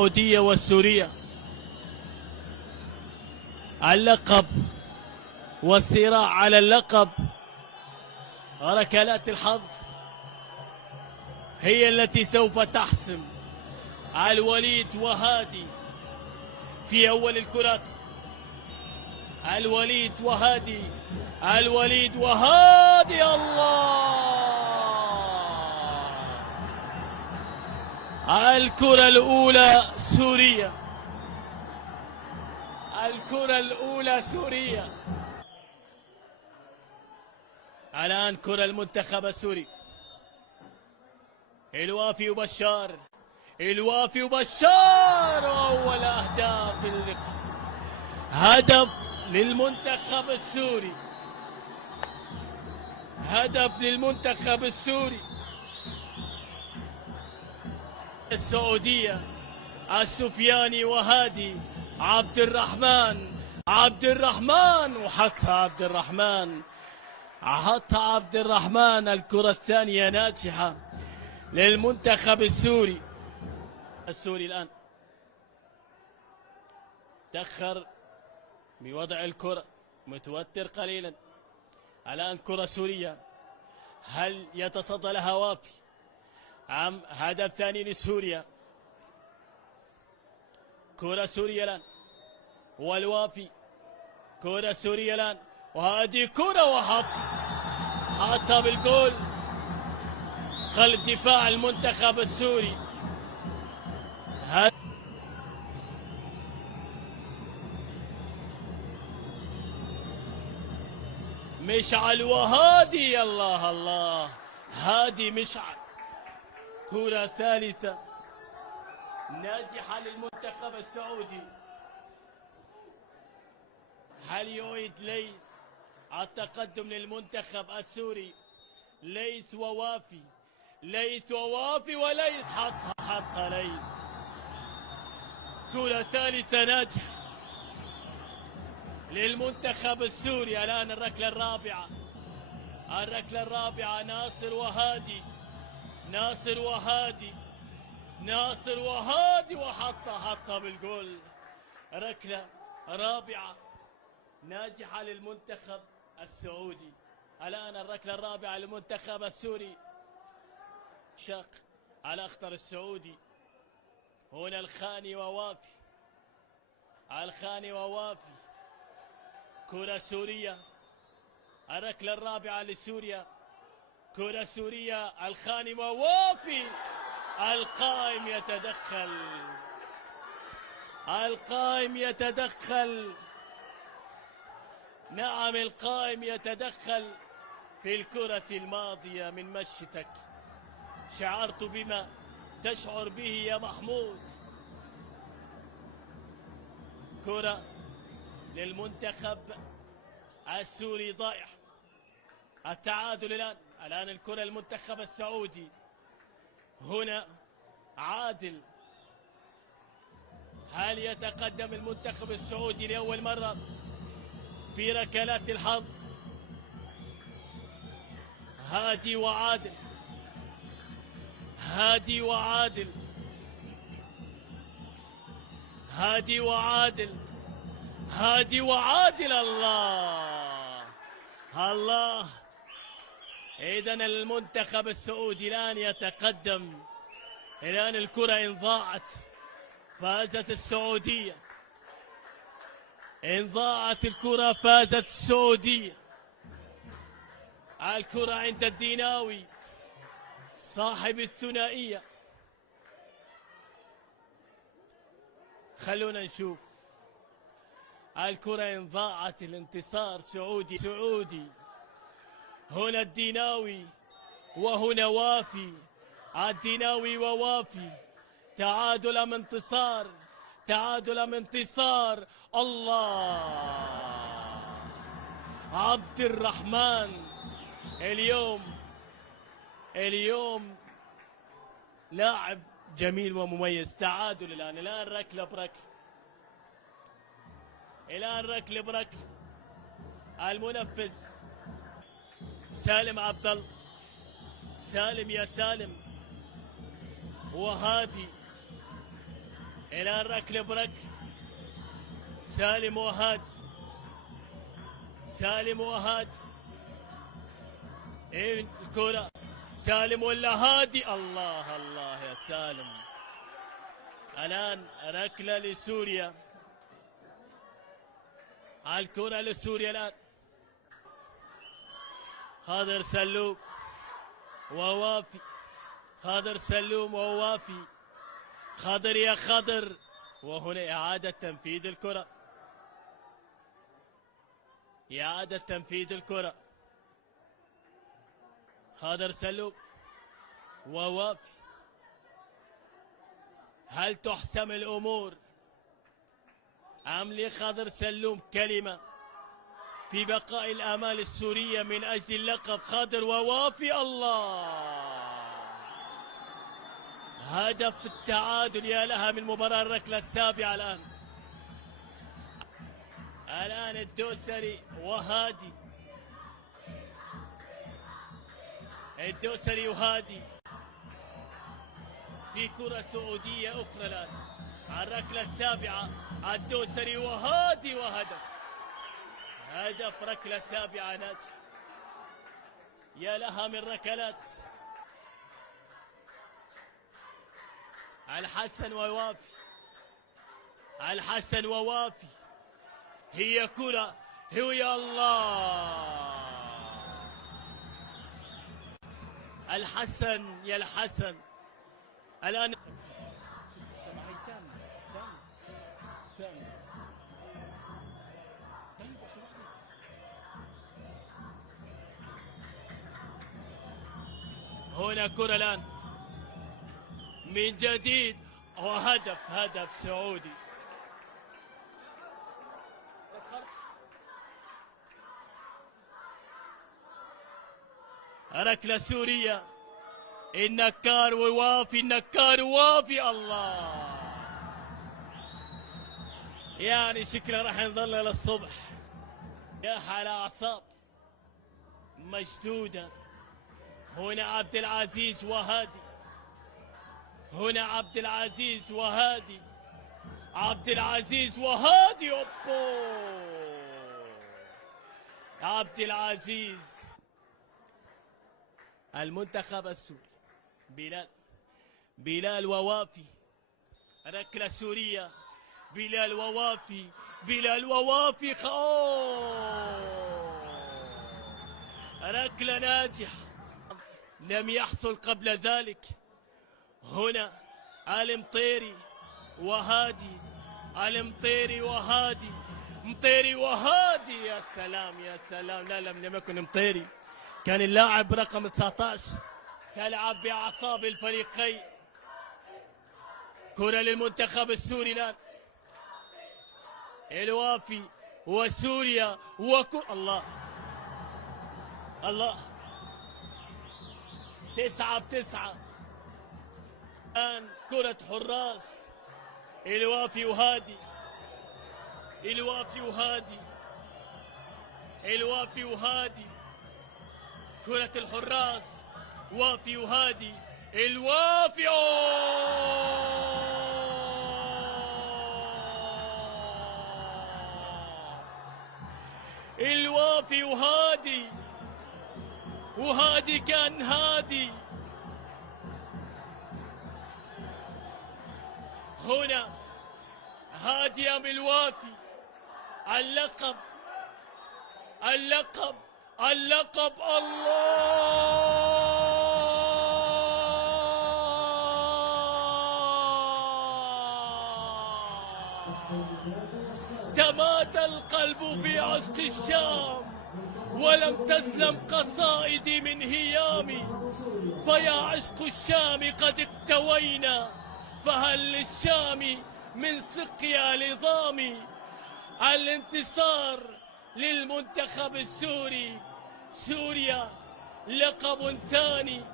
السعودية والسورية، اللقب والصراع على اللقب. ركلات الحظ هي التي سوف تحسم. الوليد وهادي في أول الكرات. الوليد وهادي، الوليد وهادي، الله! الكرة الأولى سورية، الكرة الأولى سورية. الآن كرة المنتخب السوري. الوافي وبشار، الوافي وبشار، وأول أهداف اللقاء. هدف للمنتخب السوري، هدف للمنتخب السوري. السعودية السفياني وهادي، عبد الرحمن، عبد الرحمن، وحطها عبد الرحمن، حطها عبد الرحمن. الكرة الثانية ناجحة للمنتخب السوري. السوري الآن تأخر بوضع الكرة، متوتر قليلا. الآن كرة سورية، هل يتصدى لها وافي أم هدف ثاني لسوريا؟ كرة سوريا الآن والوافي، كرة سوريا الآن، وهذه كرة حطها بالجول. قلب دفاع المنتخب السوري. مشعل وهادي، الله الله، هادي مشعل. كرة ثالثة ناجحة للمنتخب السعودي. هل يعيد ليث التقدم للمنتخب السوري؟ ليث ووافي، ليث ووافي، وليث حطها ليث. كرة ثالثة ناجحة للمنتخب السوري. الآن الركلة الرابعة، الركلة الرابعة. ناصر وهادي، ناصر وهادي، ناصر وهادي، حطها بالجول. ركلة رابعة ناجحة للمنتخب السعودي. الآن الركلة الرابعة للمنتخب السوري. شق الأخضر السعودي. هنا الخاني ووافي، الخاني ووافي. كرة سورية، الركلة الرابعة لسوريا. كرة سورية، الخاني ووافي. القائم يتدخل، القائم يتدخل. نعم، القائم يتدخل. في الكرة الماضية من مشتك شعرت بما تشعر به يا محمود. كرة للمنتخب السوري ضائع. التعادل الآن الكرة المنتخب السعودي. هنا عادل. هل يتقدم المنتخب السعودي لأول مرة في ركلات الحظ؟ هادي وعادل، هادي وعادل، هادي وعادل، هادي وعادل، الله الله. إذن المنتخب السعودي الآن يتقدم. الآن الكرة إن ضاعت فازت السعودية، إن ضاعت الكرة فازت السعودية. الكرة عند الديناوي صاحب الثنائية. خلونا نشوف الكرة إن ضاعت. الانتصار سعودي، سعودي. هنا الديناوي وهنا وافي. الديناوي ووافي. تعادل أم انتصار؟ تعادل أم انتصار؟ الله! عبد الرحمن اليوم لاعب جميل ومميز. تعادل الآن ركلة بركلة، الآن ركلة بركلة. المنفذ سالم عبد الله، سالم يا سالم، وهادي الآن ركل برك. سالم وهادي، سالم وهادي. ايه الكرة؟ سالم ولا هادي؟ الله الله يا سالم. الآن ركلة لسوريا، على الكرة لسوريا الآن. خضر سلوم ووافي، خضر سلوم ووافي. خضر يا خضر. وهنا إعادة تنفيذ الكرة، إعادة تنفيذ الكرة. خضر سلوم ووافي. هل تحسم الأمور أم لخضر سلوم كلمة في بقاء الآمال السورية من أجل اللقب؟ خضر ووافي. الله، هدف التعادل. يا لها من مباراة الركلة السابعة. الآن الدوسري وهادي، الدوسري وهادي في كرة سعودية أخرى الآن على الركلة السابعة. الدوسري وهادي وهدف، هدف ركلة سابعة ناجح. يا لها من ركلات. الحسن ووافي، الحسن ووافي. هي كرة، هو يا الله. الحسن يا الحسن. الآن هنا كرة الآن من جديد وهدف، هدف سعودي. ركلة سورية. النكار ووافي، النكار ووافي. الله، يعني شكله راح نظل للصبح. يا حال أعصاب مشدودة. هنا عبد العزيز وهادي، هنا عبد العزيز وهادي، عبد العزيز وهادي. أوبو، عبد العزيز. المنتخب السوري. بلال ووافي. ركلة سورية. بلال ووافي، بلال ووافي. ركلة ناجحة لم يحصل قبل ذلك. هنا المطيري وهادي، المطيري وهادي، مطيري وهادي. يا سلام يا سلام. لا لم يكن مطيري، كان اللاعب رقم 19 تلعب بأعصاب الفريقين. كرة للمنتخب السوري الآن. الوافي وسوريا الله الله. 9-9. الآن كرة حراس. الوافي وهادي، الوافي وهادي، الوافي وهادي. كرة الحراس. وافي وهادي. الوافي. الوافي وهادي، وهادي كان هادي. هنا هادي أم الوافي؟ اللقب، اللقب، اللقب. الله، تمات القلب في عشق الشام، ولم تسلم قصائدي من هيامي. فيا عشق الشام قد اكتوينا، فهل للشام من سقيا لظامي. الانتصار للمنتخب السوري. سوريا لقب ثاني